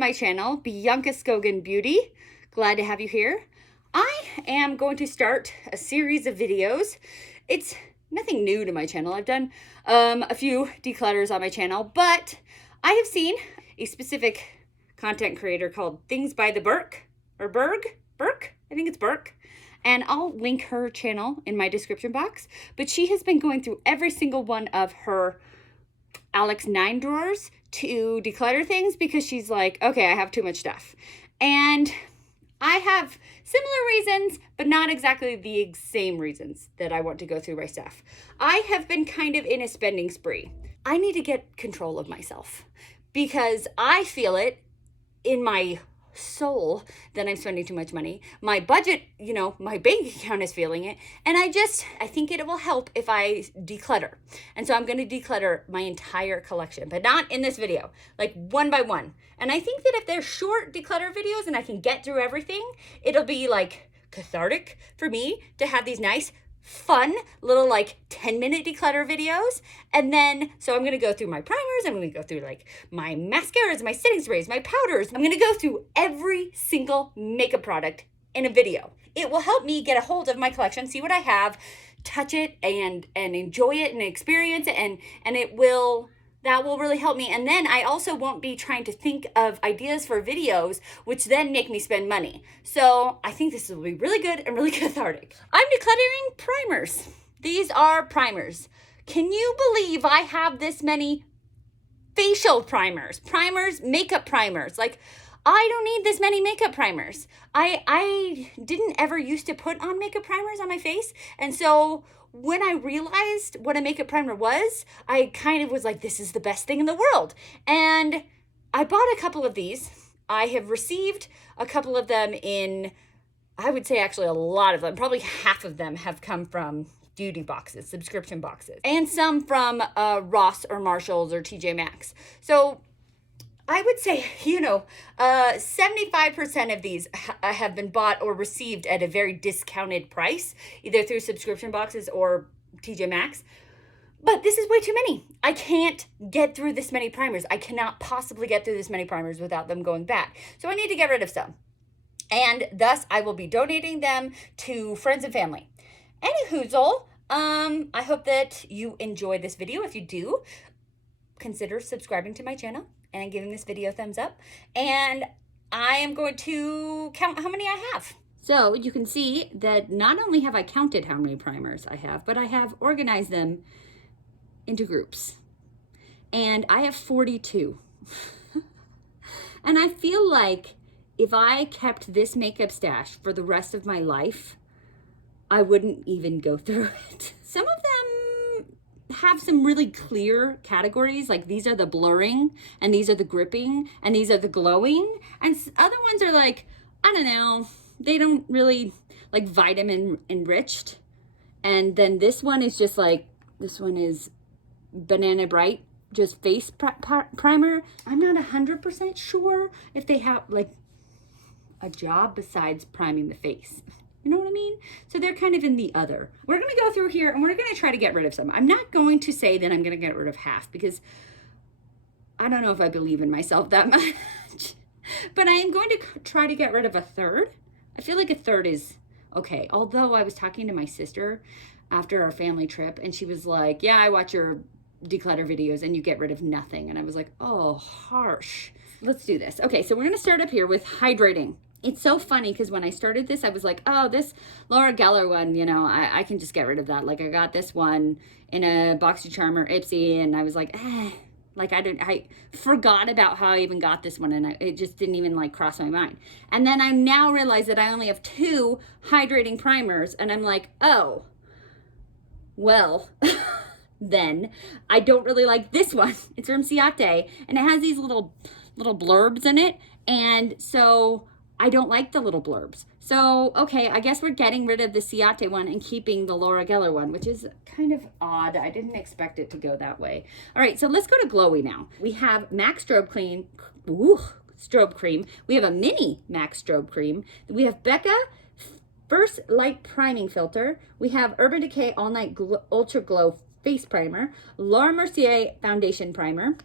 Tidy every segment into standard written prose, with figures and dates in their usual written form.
my channel, Bianca Scogan Beauty. Glad to have you here. I am going to start a series of videos. It's nothing new to my channel. I've done a few declutters on my channel, but I have seen a specific content creator called Things by the Burke, or Burke? I think it's Burke. And I'll link her channel in my description box. But she has been going through every single one of her Alex 9 drawers to declutter things because she's like, okay, I have too much stuff. And I have similar reasons, but not exactly the same reasons that I want to go through my stuff. I have been kind of in a spending spree. I need to get control of myself because I feel it in my soul that I'm spending too much money. My budget, my bank account is feeling it. And I think it will help if I declutter. And so I'm going to declutter my entire collection, but not in this video, like one by one. And I think that if they're short declutter videos and I can get through everything, it'll be like cathartic for me to have these nice, fun little like 10-minute declutter videos. And then, so I'm going to go through my primers. I'm going to go through like my mascaras, my setting sprays, my powders. I'm going to go through every single makeup product in a video. It will help me get a hold of my collection, see what I have, touch it and enjoy it and experience it. And that will really help me. And then I also won't be trying to think of ideas for videos, which then make me spend money. So I think this will be really good and really cathartic. I'm decluttering primers. These are primers. Can you believe I have this many facial primers, makeup primers? Like, I don't need this many makeup primers. I didn't ever used to put on makeup primers on my face. And so when I realized what a makeup primer was, I kind of was like, this is the best thing in the world. And I bought a couple of these. I have received a couple of them in, I would say actually a lot of them, probably half of them have come from beauty boxes, subscription boxes, and some from Ross or Marshalls or TJ Maxx. So I would say, 75% of these have been bought or received at a very discounted price, either through subscription boxes or TJ Maxx. But this is way too many. I can't get through this many primers. I cannot possibly get through this many primers without them going bad. So I need to get rid of some. And thus, I will be donating them to friends and family. Anyhoozle, I hope that you enjoy this video. If you do, consider subscribing to my channel and giving this video a thumbs up. And I am going to count how many I have. So you can see that not only have I counted how many primers I have, but I have organized them into groups. And I have 42. And I feel like if I kept this makeup stash for the rest of my life, I wouldn't even go through it. Some of them have some really clear categories, like these are the blurring and these are the gripping and these are the glowing, and other ones are like, I don't know, they don't really like vitamin enriched. And then this one is just like, this one is Banana Bright, just face primer. I'm not 100% sure if they have like a job besides priming the face. You know what I mean? So they're kind of in the other. We're going to go through here and we're going to try to get rid of some. I'm not going to say that I'm going to get rid of half because I don't know if I believe in myself that much. But I am going to try to get rid of a third. I feel like a third is okay. Although I was talking to my sister after our family trip and she was like, yeah, I watch your declutter videos and you get rid of nothing. And I was like, oh, harsh. Let's do this. Okay, so we're going to start up here with hydrating. It's so funny because when I started this, I was like, oh, this Laura Geller one, I can just get rid of that. Like, I got this one in a BoxyCharm or Ipsy, and I was like, like, I forgot about how I even got this one, and it just didn't even, like, cross my mind. And then I now realize that I only have 2 hydrating primers, and I'm like, oh, well, then I don't really like this one. It's from Ciate, and it has these little blurbs in it, and so I don't like the little blurbs. So, okay, I guess we're getting rid of the Ciate one and keeping the Laura Geller one, which is kind of odd. I didn't expect it to go that way. All right, so let's go to Glowy now. We have MAC Strobe Cream. We have a mini MAC Strobe Cream. We have Becca First Light Priming Filter. We have Urban Decay All Night Ultra Glow Face Primer. Laura Mercier Foundation Primer.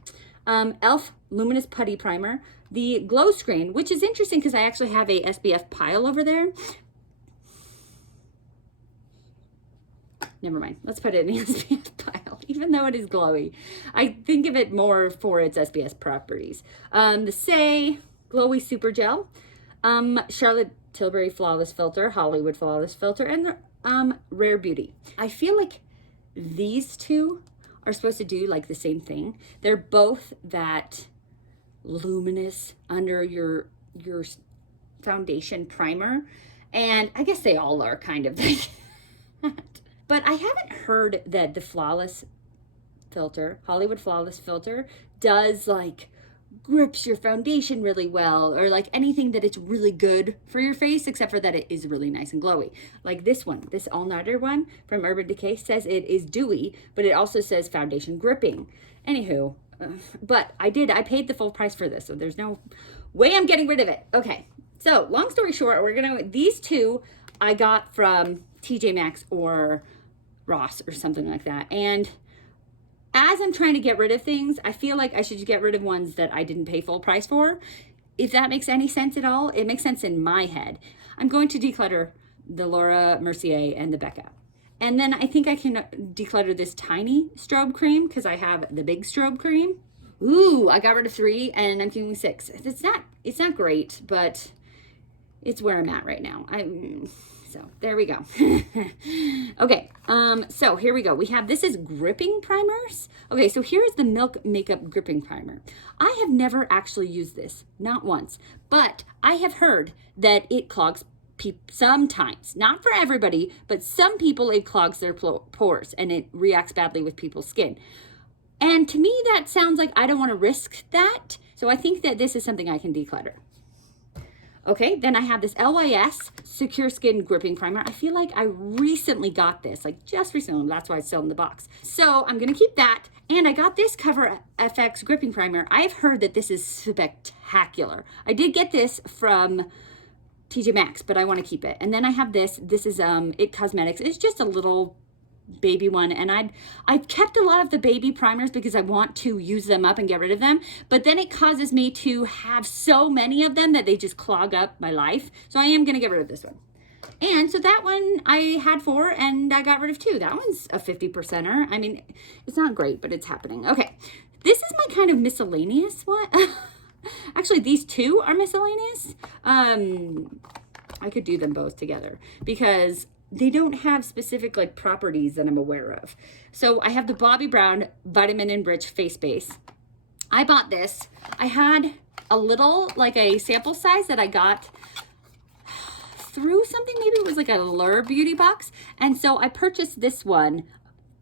e.l.f. Luminous Putty Primer, the Glow Screen, which is interesting because I actually have a SPF pile over there. Never mind. Let's put it in the SPF pile, even though it is glowy. I think of it more for its SPF properties. The Say Glowy Super Gel, Charlotte Tilbury Flawless Filter, Hollywood Flawless Filter, and Rare Beauty. I feel like these two are supposed to do like the same thing. They're both that luminous under your foundation primer, and I guess they all are kind of like that. But I haven't heard that the Flawless Filter, Hollywood Flawless Filter, does like grips your foundation really well, or like anything that it's really good for your face, except for that it is really nice and glowy. Like this one, this all-nighter one from Urban Decay says it is dewy, but it also says foundation gripping. Anywho, but I paid the full price for this, so there's no way I'm getting rid of it. Okay, so long story short, these two I got from TJ Maxx or Ross or something like that. And as I'm trying to get rid of things, I feel like I should get rid of ones that I didn't pay full price for. If that makes any sense at all, it makes sense in my head. I'm going to declutter the Laura Mercier and the Becca. And then I think I can declutter this tiny strobe cream because I have the big strobe cream. Ooh, I got rid of 3 and I'm keeping 6. It's not great, but it's where I'm at right now. So there we go. Okay, so here we go. This is gripping primers. Okay, so here's the Milk Makeup Gripping Primer. I have never actually used this, not once, but I have heard that it clogs sometimes, not for everybody, but some people it clogs their pores and it reacts badly with people's skin. And to me, that sounds like I don't want to risk that. So I think that this is something I can declutter. Okay, then I have this LYS Secure Skin Gripping Primer. I feel like I recently got this, like just recently. That's why it's still in the box. So I'm going to keep that. And I got this Cover FX Gripping Primer. I've heard that this is spectacular. I did get this from TJ Maxx, but I want to keep it. And then I have this. This is IT Cosmetics. It's just a little baby one, and I've kept a lot of the baby primers because I want to use them up and get rid of them, but then it causes me to have so many of them that they just clog up my life. So I am going to get rid of this one. And so that one I had 4 and I got rid of 2. That one's a 50%er. I mean, it's not great, but it's happening. Okay, this is my kind of miscellaneous one. Actually, these 2 are miscellaneous. I could do them both together because they don't have specific like properties that I'm aware of. So I have the Bobbi Brown Vitamin Enriched Face Base. I bought this. I had a little, like a sample size that I got through something. Maybe it was like a Lure Beauty box. And so I purchased this one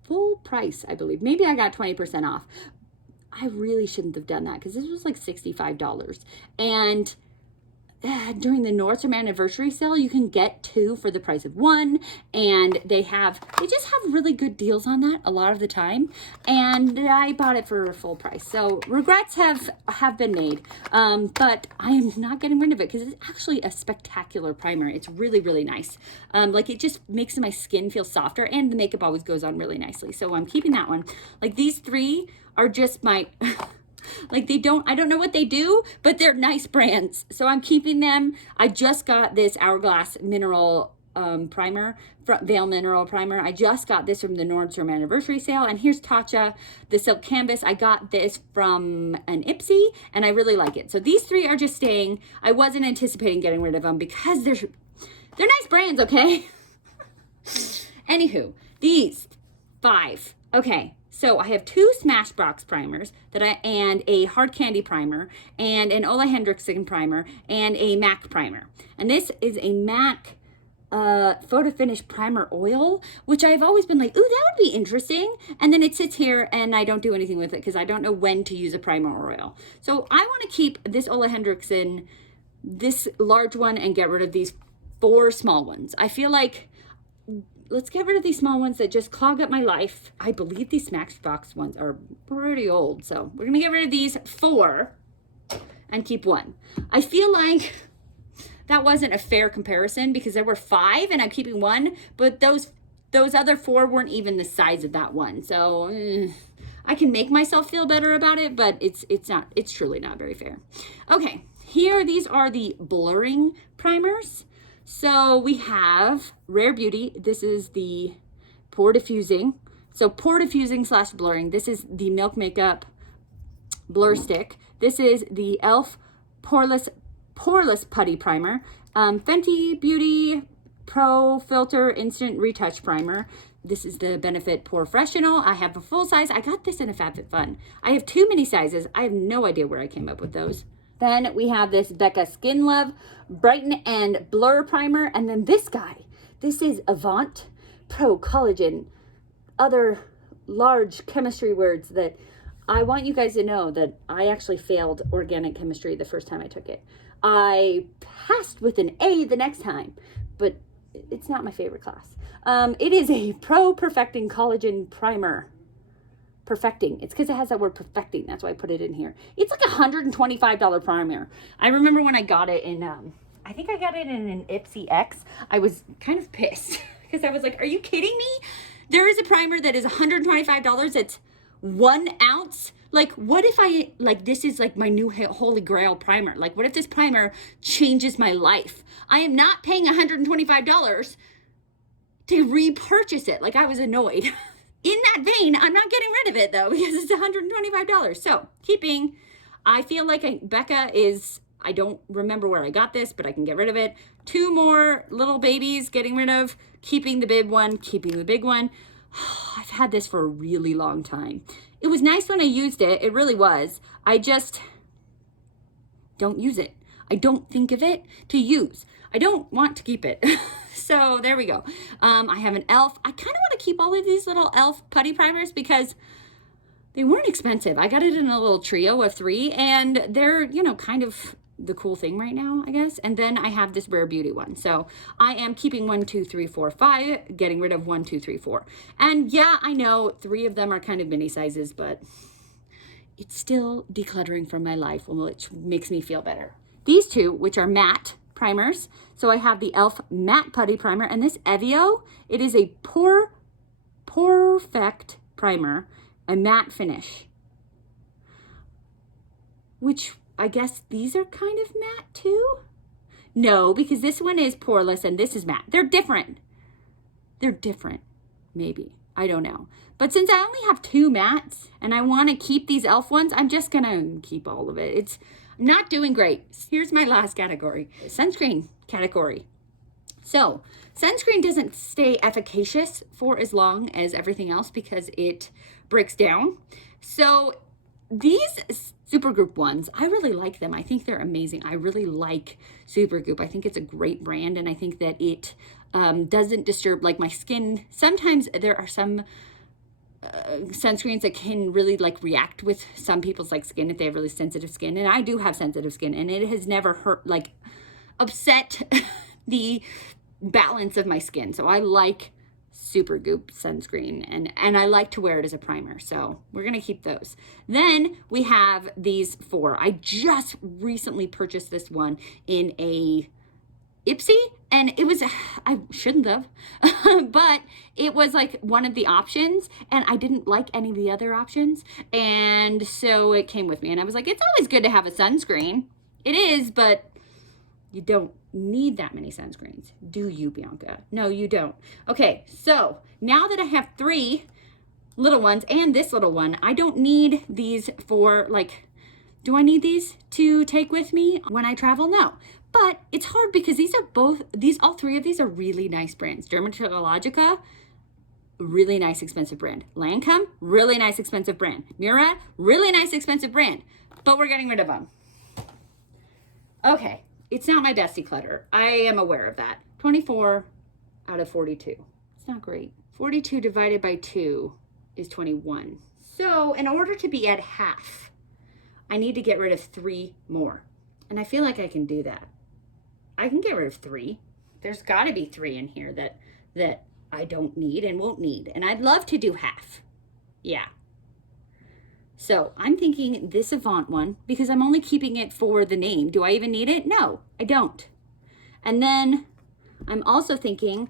full price, I believe. Maybe I got 20% off. I really shouldn't have done that because this was like $65. And during the Nordstrom anniversary sale, you can get 2 for the price of 1, and they just have really good deals on that a lot of the time, and I bought it for full price. So regrets have been made, but I am not getting rid of it because it's actually a spectacular primer. It's really, really nice. Like it just makes my skin feel softer, and the makeup always goes on really nicely. So I'm keeping that one. Like these 3 are just my like I don't know what they do, but they're nice brands. So I'm keeping them. I just got this Hourglass Mineral primer, Veil Mineral Primer. I just got this from the Nordstrom anniversary sale. And here's Tatcha, the Silk Canvas. I got this from an Ipsy and I really like it. So these 3 are just staying. I wasn't anticipating getting rid of them because they're nice brands, okay? Anywho, these 5. Okay. So I have 2 Smashbox primers and a Hard Candy primer and an Ole Henriksen primer and a MAC primer. And this is a MAC Photo Finish Primer Oil, which I've always been like, ooh, that would be interesting. And then it sits here and I don't do anything with it because I don't know when to use a primer oil. So I want to keep this Ole Henriksen, this large one, and get rid of these 4 small ones. I feel like let's get rid of these small ones that just clog up my life. I believe these Smashbox ones are pretty old. So we're going to get rid of these 4 and keep 1. I feel like that wasn't a fair comparison because there were 5 and I'm keeping 1, but those other 4 weren't even the size of that one. So I can make myself feel better about it, but it's truly not very fair. Okay, here, these are the blurring primers. So we have Rare Beauty. This is the pore diffusing. So pore diffusing / blurring. This is the Milk Makeup Blur Stick. This is the e.l.f. Poreless Putty Primer. Fenty Beauty Pro Filter Instant Retouch Primer. This is the Benefit Pore Freshenal. I have a full size. I got this in a FabFitFun. I have 2 mini sizes. I have no idea where I came up with those. Then we have this Becca Skin Love Brighten and Blur Primer. And then this guy. This is Avant Pro Collagen. Other large chemistry words that I want you guys to know that I actually failed organic chemistry the first time I took it. I passed with an A the next time, but it's not my favorite class. It is a Pro Perfecting Collagen Primer. Perfecting. It's because it has that word perfecting. That's why I put it in here. It's like a $125 primer. I remember when I got it in, I think I got it in an Ipsy X. I was kind of pissed because I was like, are you kidding me? There is a primer that is $125. It's 1 ounce. Like, what if this is like my new holy grail primer? Like, what if this primer changes my life? I am not paying $125 to repurchase it. Like, I was annoyed. In that vein, I'm not getting rid of it though, because it's $125. So keeping, I feel like Becca is, I don't remember where I got this, but I can get rid of it. 2 more little babies, getting rid of, keeping the big one, keeping the big one. I've had this for a really long time. It was nice when I used it. It really was. I just don't use it. I don't think of it to use. I don't want to keep it. So there we go. I have an e.l.f. I kind of want to keep all of these little e.l.f. putty primers because they weren't expensive. I got it in a little trio of 3 and they're, kind of the cool thing right now, I guess. And then I have this Rare Beauty one. So I am keeping 1, 2, 3, 4, 5, getting rid of 1, 2, 3, 4. And yeah, I know 3 of them are kind of mini sizes, but it's still decluttering from my life, which makes me feel better. These 2, which are matte primers. So I have the e.l.f. Matte Putty Primer and this Evio. It is a Perfect Primer, a matte finish, which I guess these are kind of matte too? No, because this one is poreless and this is matte. They're different. They're different, maybe. I don't know. But since I only have 2 mattes and I want to keep these e.l.f. ones, I'm just going to keep all of it. It's not doing great. Here's my last category, sunscreen category. So sunscreen doesn't stay efficacious for as long as everything else because it breaks down. So these Supergoop ones, I really like them. I think they're amazing. I really like Supergoop. I think it's a great brand and I think that it doesn't disturb like my skin. Sometimes there are some sunscreens that can really like react with some people's like skin if they have really sensitive skin, and I do have sensitive skin and it has never hurt like upset the balance of my skin. So I like Supergoop sunscreen and I like to wear it as a primer, so we're gonna keep those. Then we have these 4. I just recently purchased this one in a Ipsy and it was, I shouldn't have, but it was like one of the options and I didn't like any of the other options. And so it came with me and I was like, it's always good to have a sunscreen. It is, but you don't need that many sunscreens. Do you, Bianca? No, you don't. Okay, so now that I have 3 little ones and this little one, I don't need these for like, do I need these to take with me when I travel? No. But it's hard because all 3 of these are really nice brands. Dermatologica, really nice expensive brand. Lancome, really nice expensive brand. Mura, really nice expensive brand. But we're getting rid of them. Okay, it's not my best declutter. I am aware of that. 24 out of 42. It's not great. 42 divided by 2 is 21. So in order to be at half, I need to get rid of 3 more. And I feel like I can do that. I can get rid of 3. There's got to be 3 in here that I don't need and won't need. And I'd love to do half. Yeah. So I'm thinking this Avant one because I'm only keeping it for the name. Do I even need it? No, I don't. And then I'm also thinking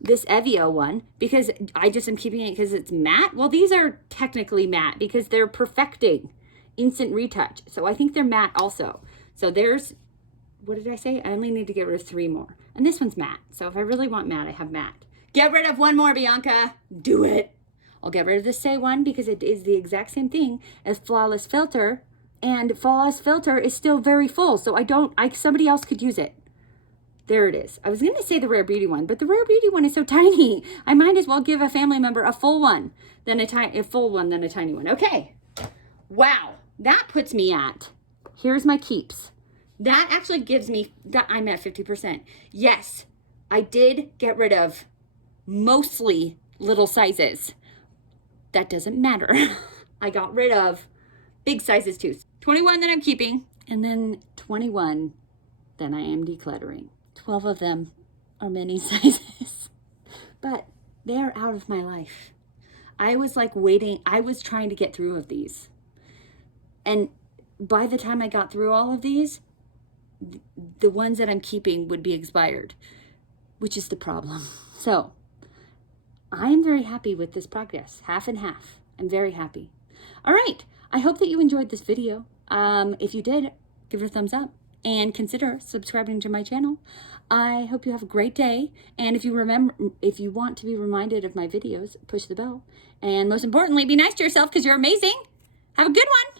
this Evio one because I just am keeping it because it's matte. Well, these are technically matte because they're perfecting instant retouch. So I think they're matte also. So there's, what did I say? I only need to get rid of 3 more. And this one's matte. So if I really want matte, I have matte. Get rid of 1 more, Bianca. Do it. I'll get rid of the Say one because it is the exact same thing as Flawless Filter. And Flawless Filter is still very full. So somebody else could use it. There it is. I was going to say the Rare Beauty one, but the Rare Beauty one is so tiny. I might as well give a family member a full one, then a tiny one. Okay. Wow. That puts me at, here's my keeps. That actually gives me, I'm at 50%. Yes, I did get rid of mostly little sizes. That doesn't matter. I got rid of big sizes too. 21 that I'm keeping, and then 21 that I am decluttering. 12 of them are mini sizes, but they're out of my life. I was like waiting, I was trying to get through of these. And by the time I got through all of these, the ones that I'm keeping would be expired, which is the problem. So I am very happy with this progress, half and half. I'm very happy. All right. I hope that you enjoyed this video. If you did, give it a thumbs up and consider subscribing to my channel. I hope you have a great day. And if you want to be reminded of my videos, push the bell. And most importantly, be nice to yourself because you're amazing. Have a good one.